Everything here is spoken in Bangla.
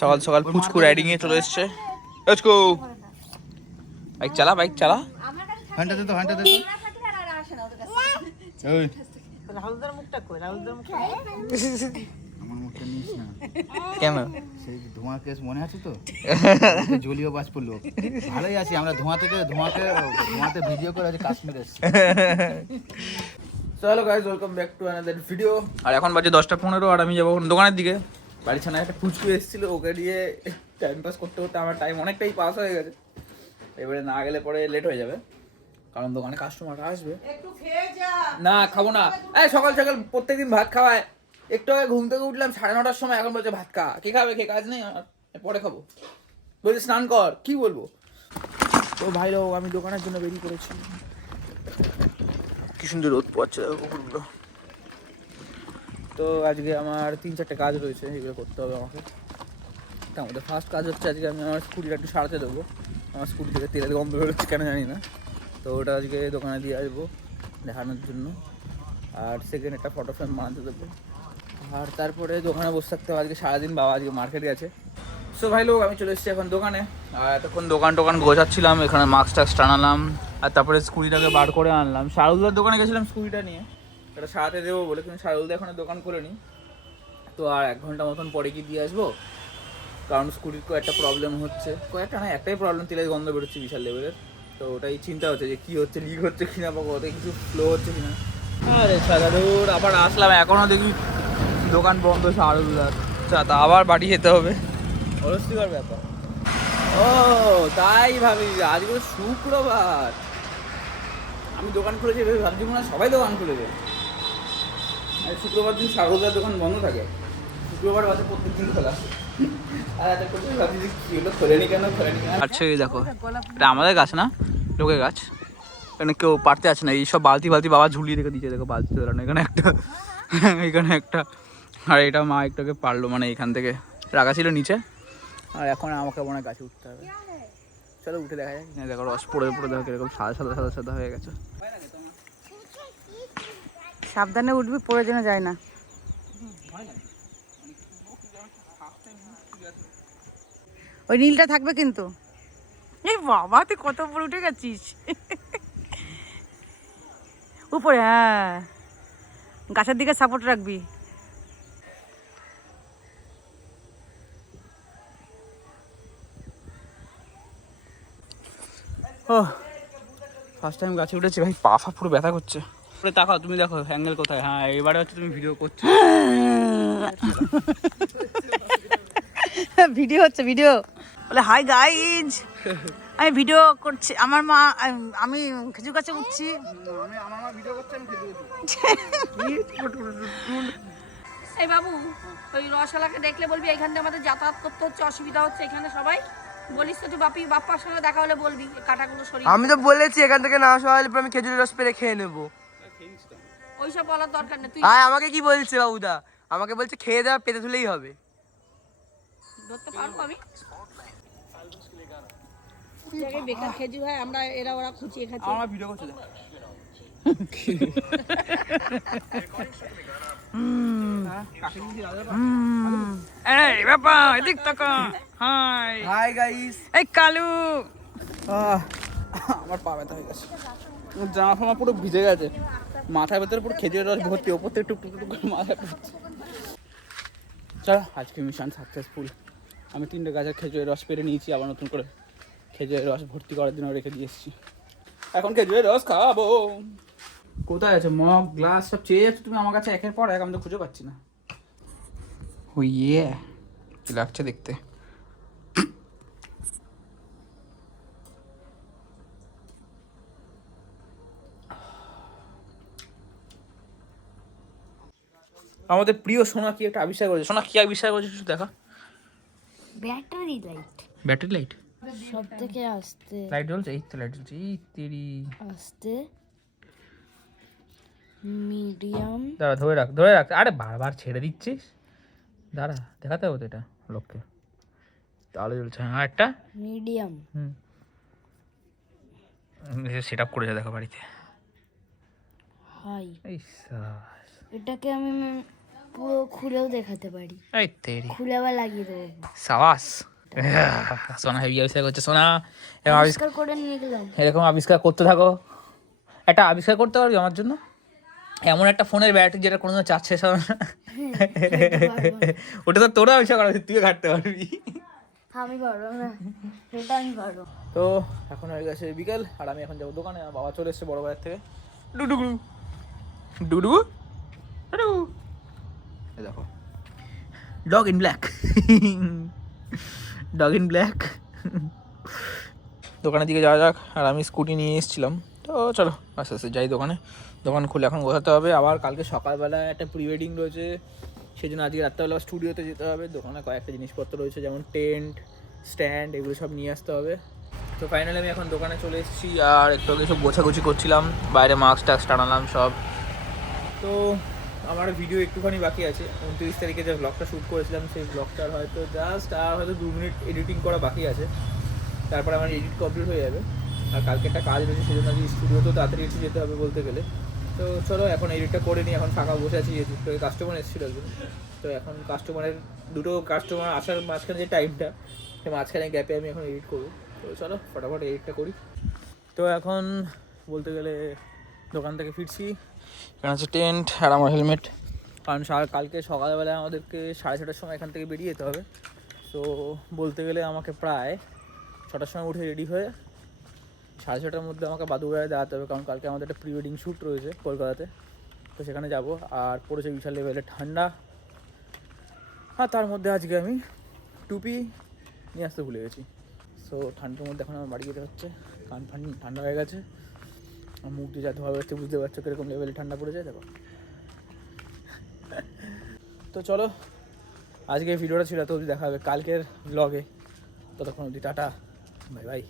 সকাল সকাল পুচকু রাইডিং এ চলে এসছে। Let's go. বাইক চালা, বাইক চালা। হান্টা দে তো, হান্টা দে তো। ওই রাহুলদার মুখটা কই, রাহুলদার মুখটা আমার মুখটা নিস না। কেন? সেই ধোঁয়া কেস মনে আছে তো? জলীয় বাষ্প লোক। ভালোই আছি আমরা, ধোঁয়াতে ভিডিও করে আছে কাশ্মীরে। চলো guys, welcome back to another video. আর এখন বাজে 10:15 আর আমি যাবো দোকানের দিকে। বাড়ির ছানা একটা পুচকু এসেছিল, ওকে দিয়ে টাইম পাস করতে করতে আমার টাইম অনেকটাই পাস হয়ে গেছে। এবারে না গেলে পরে লেট হয়ে যাবে, কারণ দোকানে কাস্টমার আসবে। একটু খেয়ে যা। না খাবো না। এই সকাল সকাল প্রত্যেকদিন ভাত খাওয়ায়। একটু আগে ঘুম থেকে উঠলাম 9:30টার সময়, এখন বলছে ভাত খা। কে খাবে? কে কাজ নেই আমার, পরে খাবো। বলছে স্নান কর। কি বলবো? তো ভাই লোক, আমি দোকানের জন্য বেরিয়ে পড়েছি। কি সুন্দর রোদ পোয়াচ্ছে কুকুরগুলো। তো আজকে আমার 3-4টে কাজ রয়েছে, এগুলো করতে হবে আমাকে। তার মধ্যে ফার্স্ট কাজ হচ্ছে আজকে আমি আমার স্কুটিটা একটু সারাতে দেবো। আমার স্কুটি থেকে তেলের গন্ধ বেরোচ্ছে কেন জানি না, তো ওটা আজকে দোকানে দিয়ে আসবো দেখানোর জন্য। আর সেকেন্ড একটা ফটো ফ্রেম বানাতে দেবো। আর তারপরে দোকানে বসে থাকতে হবে আজকে সারাদিন। বাবা আজকে মার্কেট গেছে। সো ভাই লোক, আমি চলে এসেছি এখন দোকানে। আর এতক্ষণ দোকান গোছাচ্ছিলাম, এখানে মাস্ক টাক্স টানালাম। আর তারপরে স্কুটিটাকে বার করে আনলাম। শারুলদার দোকানে গেছিলাম স্কুটিটা নিয়ে, এটা সারাতে দেবো বলে, কিন্তু শারুলদা এখানে দোকান খোলেনি। তো আর 1 ঘন্টা মতন পরে কি দিয়ে আসবো, কারণ স্কুটির একটা প্রবলেম হচ্ছে। কয়েকটা না, একটাই প্রবলেম, তেলের গন্ধ বেরোচ্ছে বিশাল লেভেলের। তো ওটাই চিন্তা হচ্ছে যে কী হচ্ছে, লিক হচ্ছে কিনা বা কত কিছু ফ্লো হচ্ছে কিনা। আরে সাধারণ আবার আসলাম, এখনও দেখি দোকান বন্ধ শারুলদার। তা আবার বাড়ি যেতে হবে, অস্বস্তিকর ব্যাপার। ও তাই ভাবি, আজকে শুক্রবার, আমি দোকান খুলেছি ভেবে ভাবছি মনে হয় সবাই দোকান খুলেছে। আর শুক্রবার দিন শারুলদার দোকান বন্ধ থাকে, শুক্রবার বাদে প্রত্যেক দিন খোলা। আর এত করতে ভাবছি যে কী হলো, খোলেনি কেন। আচ্ছা এই দেখো, এটা আমাদের গাছ না, লোকের গাছ। এখানে কেউ পারতে আছে না, এইসব বালতি বাবা ঝুলিয়ে রেখে দিয়েছে। দেখো বালতি ধরানো, এখানে একটা, এখানে একটা। আর এটা মা একটাকে পারলো, মানে এখান থেকে রাখা ছিল নিচে। আর এখন আমাকে মনে হয় গাছে উঠতে হবে। চলো উঠে দেখা যায়। দেখো রস পড়ে দেখো কিরকম সাদা হয়ে গেছে। সাবধানে উঠবি, পড়ে যেন যায় না। ওই নীলটা থাকবে কিন্তু। এই বাবা, তুই কত উপরে উঠে গেছিস। উপরে, হ্যাঁ, গাছের দিকে সাপোর্ট রাখবি। ও ফার্স্ট টাইম গাছে উঠেছি ভাই, পা ফা পুরো ব্যথা করছে। পুরো তাকাও, তুমি দেখো অ্যাঙ্গেল কোথায়। হ্যাঁ এবারে হচ্ছে তুমি ভিডিও করছো। ভিডিও হচ্ছে, ভিডিও বলে হাই গাইজ, আমি ভিডিও করছি। আমার মা, আমি খেজুর গাছে উঠছি। আমার মা ভিডিও করছে, আমি ভিডিও এই বাবু, ওই রসগোল্লাকে দেখলে বলবি এখান থেকে আমাদের যাতায়াত করতে হচ্ছে, অসুবিধা হচ্ছে এখানে সবাই। বলিস তো তুই বাপ্পার সঙ্গে দেখা হলে বলবি কাটাগুলো সরিয়ে। আমি তো বলেছি এখান থেকে না আসা হলে আমি খেজুরের রস পেরে খেয়ে নেবো। ওইসব বলার দরকার নেই, তুই আর আমাকে কি বলছে বাবুদা, আমাকে বলছে খেয়ে দেওয়া পেতে তুলেই হবে। ধরতে পারবো আমি। জায়গায় বেকার খেজুর হয়, আমরা এরা ওরা খুঁচিয়ে খাচ্ছি। আমার ভিডিও করছে। এই বাবা এদিক তাকা। High hi guys. এই কালু, আমার পা ব্যথা হয়ে গেছে, জামা ফামা পুরো ভিজে গেছে, মাথার ভেতরে পুরো খেজুরের রস ভর্তি, ওপর থেকে টুক টুক করে মাথা পড়ছে। চল আজকে মিশন সাকসেসফুল। আমি 3টে গাছের খেজুরের রস পেরে নিয়েছি, আবার নতুন করে খেজুরের রস ভর্তি করার জন্য রেখে দিয়ে এসেছি। এখন খেজুরের রস খাবো। কোথায় আছে মগ, গ্লাস সব চেয়ে যাচ্ছ তুমি আমার কাছে একের পর এক, আমি তো খুঁজে পাচ্ছি না। ও ইয়ে, কি লাগছে দেখতে। আমাদের প্রিয় সোনা কি একটা আবিষ্কার করেছে। সোনা কি আবিষ্কার করেছে একটু দেখা। Battery light, battery light. সব থেকে আস্তে লাইট জ্বলছে, এই তো লাইট জ্বলছে। এই তেরি, আস্তে, মিডিয়াম। দাঁড়া ধরে রাখ। আরে বারবার ছেড়ে দিচ্ছিস, দাঁড়া দেখাতে হবে তো এটা লোককে। আলো জ্বলছে, হ্যাঁ একটা মিডিয়াম। সেট আপ করেছে দেখো বাড়িতে। হাই, এই সাস, এটাকে আমি পুরো খুলেও দেখাতে পারি, এই তেরি খুলে আবার লাগিয়ে দেবো। সাবাস। সোনা হেভি আবিষ্কার করছে সোনা। এরকম আবিষ্কার করে নিয়ে গেলাম। এরকম আবিষ্কার করতে থাকো। একটা আবিষ্কার করতে পারবি আমার জন্য? এমন একটা ফোনের ব্যাটারি যেটা কোনোদিন চার্জ শেষ হবে না। ওটা তো তোরা আবিষ্কার করা, তুইও ঘাটতে পারবি। আমি পারবো না, সেটা আমি পারবো। তো এখন হয়ে গেছে বিকেল, আর আমি এখন যাবো দোকানে। আমার বাবা চলে এসছে বড় বাজার থেকে। ডুডুগু ডুডুগু ডুডুগু, এই দেখো dog in black, dog in black. দোকানের দিকে যাওয়া যাক। আর আমি স্কুটি নিয়ে এসেছিলাম, তো চলো আস্তে আস্তে যাই দোকানে। দোকান খুলে এখন গোছাতে হবে। আবার কালকে সকালবেলা একটা প্রি ওয়েডিং রয়েছে, সেই জন্য আজকে রাত্রেবেলা স্টুডিওতে যেতে হবে। দোকানে কয়েকটা জিনিসপত্র রয়েছে, যেমন টেন্ট, স্ট্যান্ড, এগুলো সব নিয়ে আসতে হবে। তো ফাইনালি আমি এখন দোকানে চলে এসেছি, আর একটু আগে সব গোছাগুছি করছিলাম, বাইরে মাস্ক টাস্ক টানালাম সব। তো আমার ভিডিও একটুখানি বাকি আছে। 29 তারিখে যে ব্লগটা শ্যুট করেছিলাম, সেই ব্লগটার হয়তো জাস্ট আর হয়তো 2 মিনিট এডিটিং করা বাকি আছে, তারপর আমার এডিট কমপ্লিট হয়ে যাবে। আর কালকে একটা কাজ রয়েছে, সেই জন্য স্টুডিওতেও তাড়াতাড়ি এসে যেতে হবে বলতে গেলে। তো চলো এখন এডিটটা করে নিই। এখন ফাঁকা বসে আছি, যেহেতু তো কাস্টমার এসেছিলো একজন। তো এখন দুটো কাস্টমার আসার মাঝখানে যে টাইমটা, সেই মাঝখানে গ্যাপে আমি এখন এডিট করবো। তো চলো ফটাফট এডিটটা করি। তো এখন বলতে গেলে দোকান থেকে ফিরছি। এখানে আছে টেন্ট আর আমার হেলমেট, কারণ কালকে সকালবেলা আমাদেরকে 6:30টার সময় এখান থেকে বেরিয়ে যেতে হবে। তো বলতে গেলে আমাকে প্রায় 6টার সময় উঠে রেডি হয়ে 6:30টার মধ্যে আমাকে বাদুড়ায় দাঁড়াতে হবে, কারণ কালকে আমাদের একটা প্রি ওয়েডিং শ্যুট রয়েছে কলকাতাতে। তো সেখানে যাব। আর পড়েছে বিশাল লেভেলে ঠান্ডা, আর তার মধ্যে আজকে আমি টুপি নিয়ে আসতে ভুলে গেছি। সো ঠান্ডার মধ্যে এখন আমার বাড়ি যেতে হচ্ছে। কান ফান ঠান্ডা হয়ে গেছে, আমার মুখ দিয়ে যা ধোয়া হচ্ছে, বুঝতে পারছো কীরকম লেভেলে ঠান্ডা পড়েছে, দেখো। তো চলো আজকে ভিডিওটা ছিল এত অবধি, দেখা হবে কালকের ব্লগে। ততক্ষণ অবধি টাটা, বাই বাই।